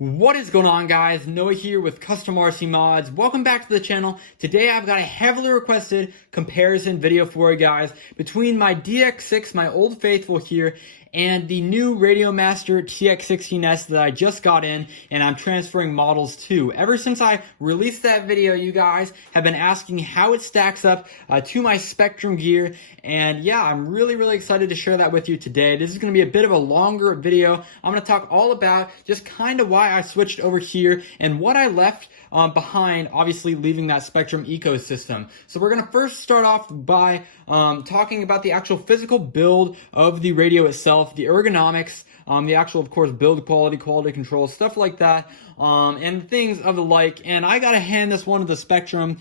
What is going on, guys? Noah here with Custom RC Mods. Welcome back to the channel. Today I've got a heavily requested comparison video for you guys between my DX6, my old faithful here, and the new RadioMaster TX16S that I just got in and I'm transferring models to. Ever since I released that video, you guys have been asking how it stacks up to my Spektrum gear, and yeah, I'm really excited to share that with you today. This is going to be a bit of a longer video. I'm going to talk all about just kind of why I switched over here and what I left behind, obviously leaving that Spektrum ecosystem. So we're going to first start off by talking about the actual physical build of the radio itself, the ergonomics, the actual, of course, build quality, quality control, stuff like that, and things of the like. And I gotta hand this one to the Spektrum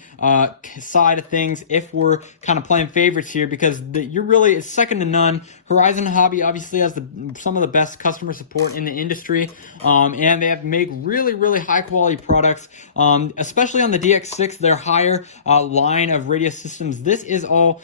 side of things if we're kind of playing favorites here, because you're really, it's second to none. Horizon Hobby obviously has some of the best customer support in the industry, and they have make really high quality products, especially on the DX6, their higher line of radio systems. This is all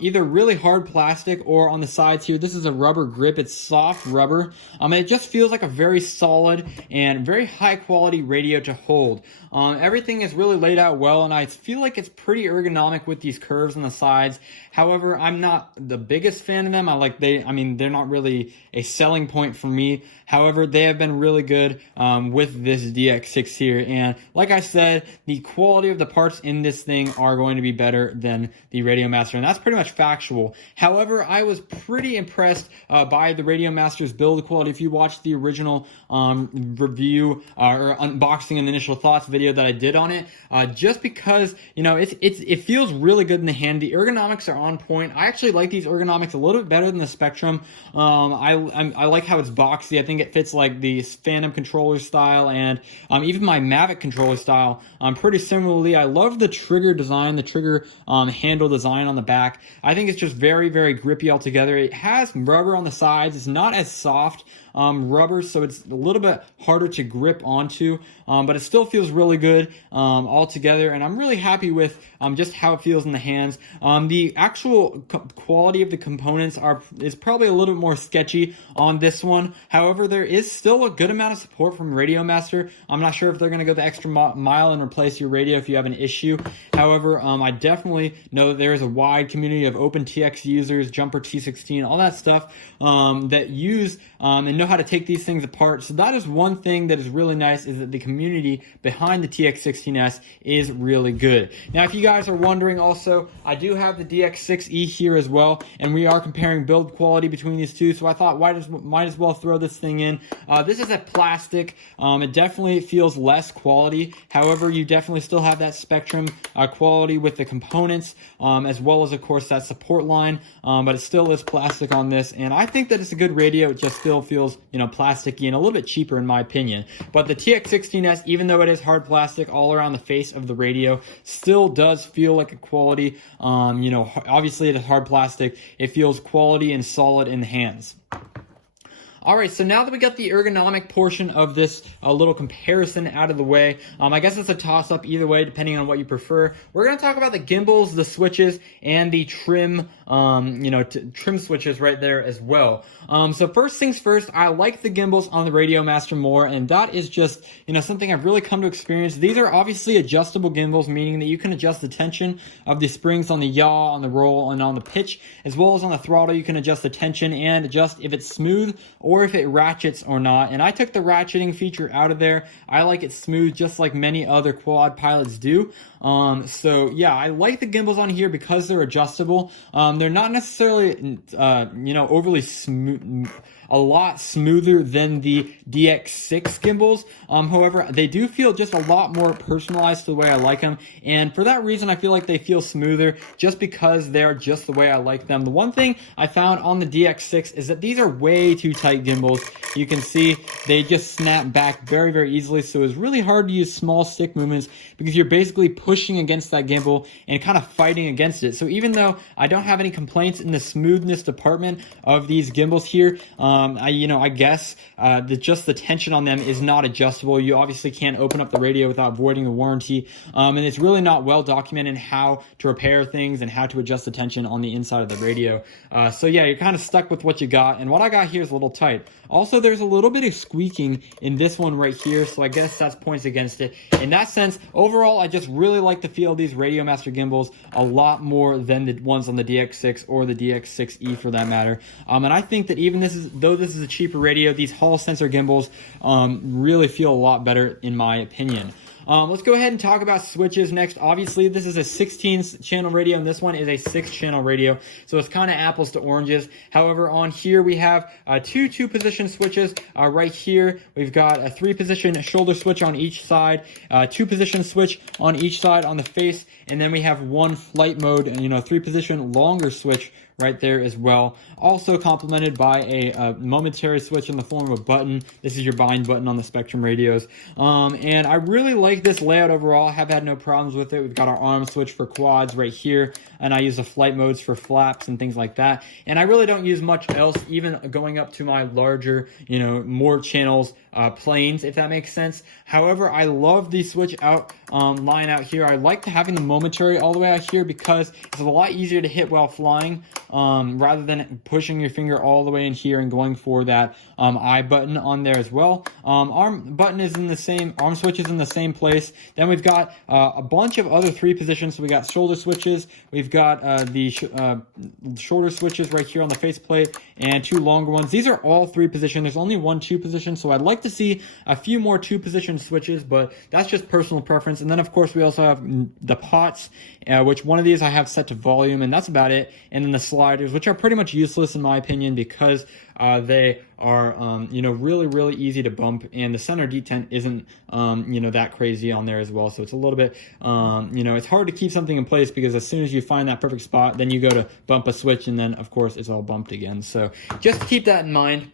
either really hard plastic, or on the sides here, this is a rubber grip. It's soft rubber. It just feels like a very solid and very high quality radio to hold. Everything is really laid out well, and I feel like it's pretty ergonomic with these curves on the sides. However, I'm not the biggest fan of them. They're not really a selling point for me. However, they have been really good with this DX6 here, and like I said, the quality of the parts in this thing are going to be better than the RadioMaster, and that's pretty much factual. However, I was pretty impressed by the RadioMaster's build quality. If you watched the original review or unboxing and initial thoughts video that I did on it, just because, you know, it feels really good in the hand. The ergonomics are on point. I actually like these ergonomics a little bit better than the Spektrum. I like how it's boxy. I think it fits like the Phantom controller style, and even my Mavic controller style pretty similarly. I love the trigger design, the trigger handle design on the back. I think it's just very grippy altogether. It has rubber on the sides. It's not as soft rubber, so it's a little bit harder to grip onto, but it still feels really good altogether, and I'm really happy with just how it feels in the hands. The actual quality of the components is probably a little bit more sketchy on this one. However, there is still a good amount of support from RadioMaster. I'm not sure if they're going to go the extra mile and replace your radio if you have an issue. However, I definitely know that there is a wide community of OpenTX users, Jumper T16, all that stuff that use and know how to take these things apart. So that is one thing that is really nice, is that the community behind the TX16S is really good. Now, if you guys are wondering also, I do have the DX6E here as well, and we are comparing build quality between these two, so I thought might as well throw this thing in. This is a plastic. It definitely feels less quality. However, you definitely still have that Spektrum quality with the components, as well as, of course, that support line, but it still is plastic on this, and I think that it's a good radio. It just still feels, you know, plasticky and a little bit cheaper in my opinion. But the TX16S, even though it is hard plastic all around the face of the radio, still does feel like a quality. You know, obviously it is hard plastic. It feels quality and solid in the hands. Alright, so now that we got the ergonomic portion of this little comparison out of the way, I guess it's a toss-up either way, depending on what you prefer. We're going to talk about the gimbals, the switches, and the trim, trim switches right there as well. So first things first, I like the gimbals on the RadioMaster more, and that is just, you know, something I've really come to experience. These are obviously adjustable gimbals, meaning that you can adjust the tension of the springs on the yaw, on the roll, and on the pitch, as well as on the throttle. You can adjust the tension and adjust if it's smooth or if it ratchets or not. And I took the ratcheting feature out of there. I like it smooth, just like many other quad pilots do. So yeah, I like the gimbals on here because they're adjustable. They're not necessarily, overly smooth, a lot smoother than the DX6 gimbals. However, they do feel just a lot more personalized to the way I like them, and for that reason, I feel like they feel smoother just because they're just the way I like them. The one thing I found on the DX6 is that these are way too tight gimbals. You can see they just snap back very easily, so it's really hard to use small stick movements because you're basically pushing against that gimbal and kind of fighting against it. So even though I don't have any complaints in the smoothness department of these gimbals here. I guess just the tension on them is not adjustable. You obviously can't open up the radio without voiding the warranty, and it's really not well documented how to repair things and how to adjust the tension on the inside of the radio. So yeah, you're kind of stuck with what you got, and what I got here is a little tight. Also, there's a little bit of squeaking in this one right here, so I guess that's points against it. In that sense, overall, I just really like the feel of these RadioMaster gimbals a lot more than the ones on the DX6 or the DX6E for that matter. And I think that even though this is a cheaper radio, these Hall sensor gimbals really feel a lot better in my opinion. Let's go ahead and talk about switches next. Obviously, this is a 16-channel radio, and this one is a 6-channel radio, so it's kind of apples to oranges. However, on here we have two 2-position switches. Right here, we've got a 3-position shoulder switch on each side, 2-position switch on each side on the face, and then we have one flight mode and 3-position longer switch right there as well. Also complemented by a momentary switch in the form of a button. This is your bind button on the Spektrum radios. And I really like this layout overall. I have had no problems with it. We've got our arm switch for quads right here, and I use the flight modes for flaps and things like that. And I really don't use much else, even going up to my larger, more channels planes, if that makes sense. However, I love the switch out line out here. I like having the momentary all the way out here because it's a lot easier to hit while flying, rather than pushing your finger all the way in here and going for that I button on there as well. Arm button is in the same, arm switch is in the same place. Then we've got a bunch of other 3 positions. So we got shoulder switches, we've got the shoulder switches right here on the faceplate, and 2 longer ones. These are all 3 position. There's only one 2 position, so I'd like to see a few more 2 position switches, but that's just personal preference. And then of course we also have the pots, which one of these I have set to volume, and that's about it. And then the sliders, which are pretty much useless in my opinion because they are really easy to bump, and the center detent isn't that crazy on there as well. So it's a little bit it's hard to keep something in place because as soon as you find that perfect spot, then you go to bump a switch, and then of course it's all bumped again. So just keep that in mind.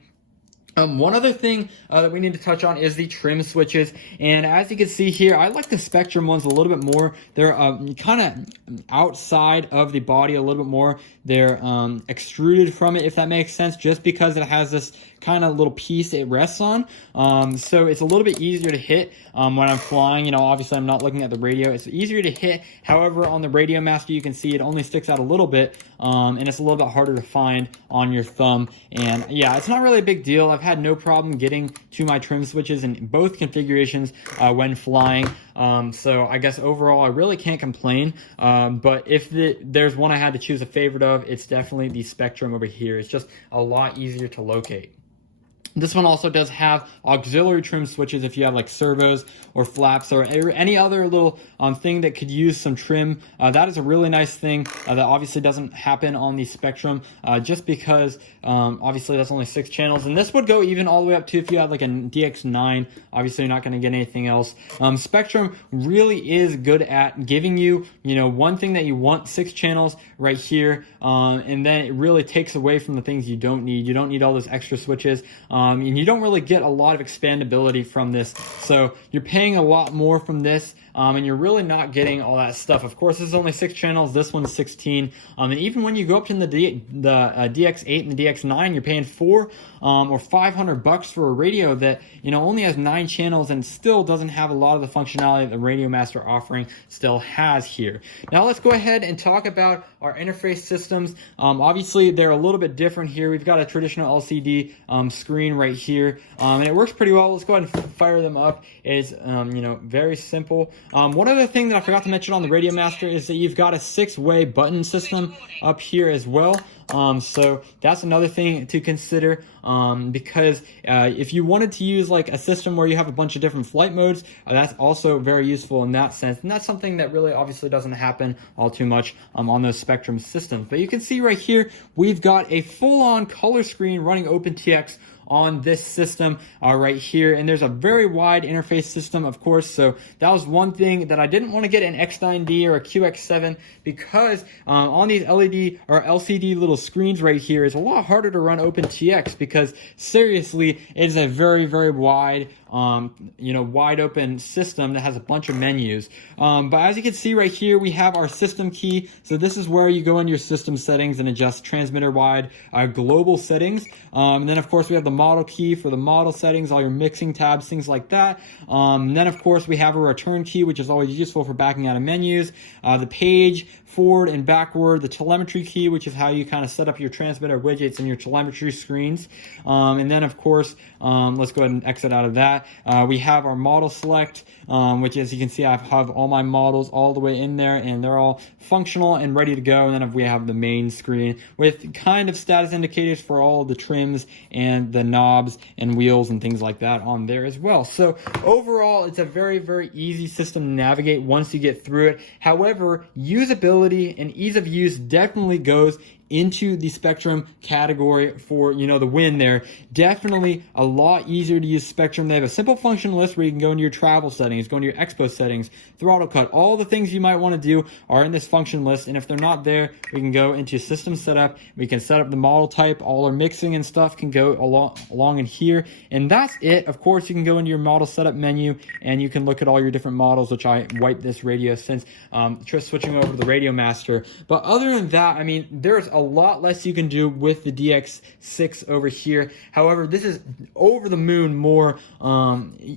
One other thing that we need to touch on is the trim switches, and as you can see here, I like the Spektrum ones a little bit more. They're kind of outside of the body a little bit more. They're extruded from it, if that makes sense, just because it has this kind of little piece it rests on. So it's a little bit easier to hit when I'm flying. Obviously I'm not looking at the radio. It's easier to hit. However, on the RadioMaster, you can see it only sticks out a little bit, and it's a little bit harder to find on your thumb. And yeah, it's not really a big deal. I've had no problem getting to my trim switches in both configurations when flying. So I guess overall I really can't complain. But if there's one I had to choose a favorite of, it's definitely the Spektrum over here. It's just a lot easier to locate. This one also does have auxiliary trim switches if you have like servos or flaps or any other little thing that could use some trim. That is a really nice thing that obviously doesn't happen on the Spektrum, just because obviously that's only 6 channels, and this would go even all the way up to if you had like a DX9. Obviously you're not going to get anything else. Spektrum really is good at giving you one thing that you want, 6 channels right here, and then it really takes away from the things you don't need. You don't need all those extra switches. And you don't really get a lot of expandability from this, so you're paying a lot more from this, and you're really not getting all that stuff. Of course, this is only 6 channels, this one's 16, and even when you go up to the DX8 and the DX9, you're paying $400 or $500 for a radio that only has 9 channels and still doesn't have a lot of the functionality that the RadioMaster offering still has here. Now let's go ahead and talk about our interface systems. Obviously they're a little bit different here. We've got a traditional LCD screen right here, and it works pretty well. Let's go ahead and fire them up. It's very simple. One other thing that I forgot to mention on the RadioMaster is that you've got a 6-way button system up here as well. So that's another thing to consider, because if you wanted to use like a system where you have a bunch of different flight modes, that's also very useful in that sense, and that's something that really obviously doesn't happen all too much on those Spektrum systems. But you can see right here we've got a full-on color screen running OpenTX on this system right here, and there's a very wide interface system, of course. So that was one thing that I didn't want to get an X9D or a QX7, because on these LED or LCD little screens right here, it's a lot harder to run OpenTX, because seriously, it is a very wide wide open system that has a bunch of menus. But as you can see right here, we have our system key. So this is where you go in your system settings and adjust transmitter wide global settings. And then of course we have the model key for the model settings, all your mixing tabs, things like that. And then of course we have a return key, which is always useful for backing out of menus. The page, forward and backward, the telemetry key, which is how you kind of set up your transmitter widgets and your telemetry screens. And then of course, let's go ahead and exit out of that. We have our model select, which as you can see, I have all my models all the way in there and they're all functional and ready to go. And then we have the main screen with kind of status indicators for all the trims and the knobs and wheels and things like that on there as well. So overall, it's a very, very easy system to navigate once you get through it. However, usability and ease of use definitely goes into the Spektrum category for, the win there. Definitely a lot easier to use Spektrum. They have a simple function list where you can go into your travel settings, go into your expo settings, throttle cut. All the things you might want to do are in this function list. And if they're not there, we can go into system setup. We can set up the model type. All our mixing and stuff can go along in here. And that's it. Of course, you can go into your model setup menu and you can look at all your different models, which I wiped this radio since just switching over to the RadioMaster. But other than that, I mean, there's a lot less you can do with the DX6 over here. However, this is over the moon more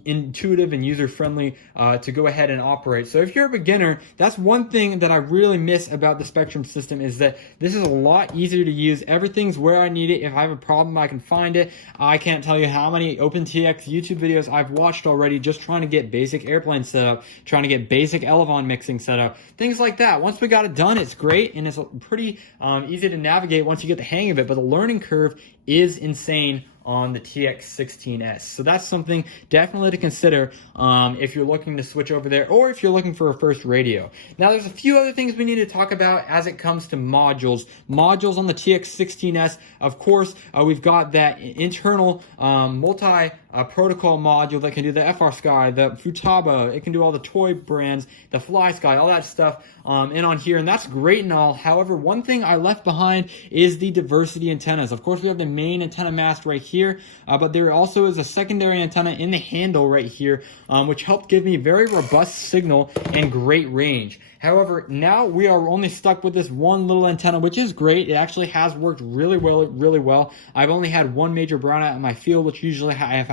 intuitive and user-friendly to go ahead and operate. So if you're a beginner, that's one thing that I really miss about the Spektrum system is that this is a lot easier to use. Everything's where I need it. If I have a problem, I can find it. I can't tell you how many OpenTX YouTube videos I've watched already just trying to get basic airplane set up, trying to get basic Elevon mixing set up, things like that. Once we got it done, it's great and it's pretty easy to navigate once you get the hang of it, but the learning curve is insane on the TX16S. So that's something definitely to consider if you're looking to switch over there or if you're looking for a first radio. Now there's a few other things we need to talk about as it comes to modules. Modules on the TX16S, of course, we've got that internal multi-protocol module that can do the FrSky, the Futaba, it can do all the toy brands, the FlySky, all that stuff in on here, and that's great and all. However, one thing I left behind is the diversity antennas. Of course, we have the main antenna mast right here, but there also is a secondary antenna in the handle right here, which helped give me very robust signal and great range. However, now we are only stuck with this one little antenna, which is great. It actually has worked really well. I've only had one major brownout in my field, which usually I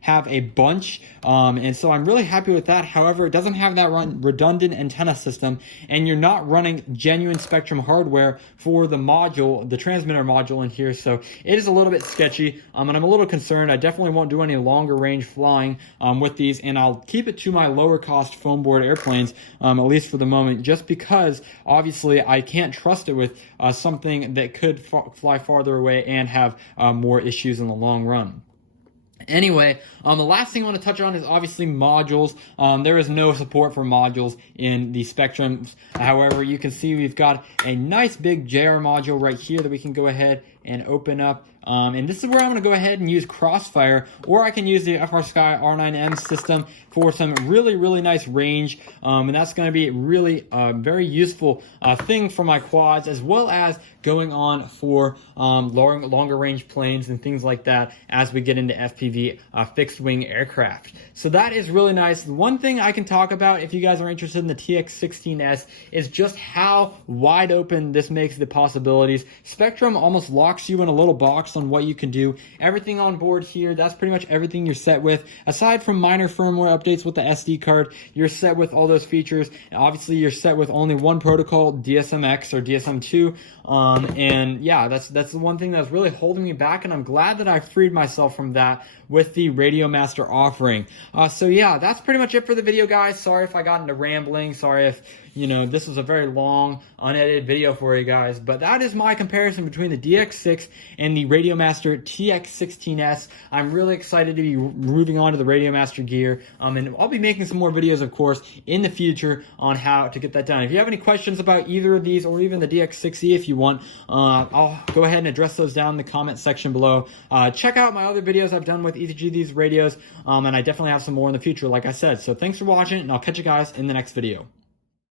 have a bunch, and so I'm really happy with that. However, it doesn't have that redundant antenna system, and you're not running genuine Spektrum hardware for the module, the transmitter module in here, so it is a little bit sketchy, and I'm a little concerned. I definitely won't do any longer range flying with these, and I'll keep it to my lower cost foam board airplanes, at least for the moment, just because obviously I can't trust it with something that could fly farther away and have more issues in the long run. Anyway, the last thing I want to touch on is obviously modules. There is no support for modules in the Spektrums. However, you can see we've got a nice big JR module right here that we can go ahead and open up. And this is where I'm going to go ahead and use Crossfire, or I can use the FrSky R9M system for some really nice range. And that's going to be really very useful thing for my quads, as well as going on for longer range planes and things like that as we get into FPV fixed wing aircraft. So that is really nice. One thing I can talk about if you guys are interested in the TX16S is just how wide open this makes the possibilities. Spektrum almost locks you in a little box on what you can do. Everything on board here, that's pretty much everything you're set with. Aside from minor firmware updates with the SD card, you're set with all those features. And obviously, you're set with only one protocol, DSMX or DSM2. And yeah, that's the one thing that's really holding me back, and I'm glad that I freed myself from that with the RadioMaster offering. So yeah, that's pretty much it for the video, guys. Sorry if I got into rambling. Sorry if, this was a very long, unedited video for you guys. But that is my comparison between the DX6 and the RadioMaster TX16S. I'm really excited to be moving on to the RadioMaster gear. And I'll be making some more videos, of course, in the future on how to get that done. If you have any questions about either of these or even the DX6E if you want, I'll go ahead and address those down in the comment section below. Check out my other videos I've done with each of these radios, and I definitely have some more in the future, like I said. So thanks for watching, and I'll catch you guys in the next video.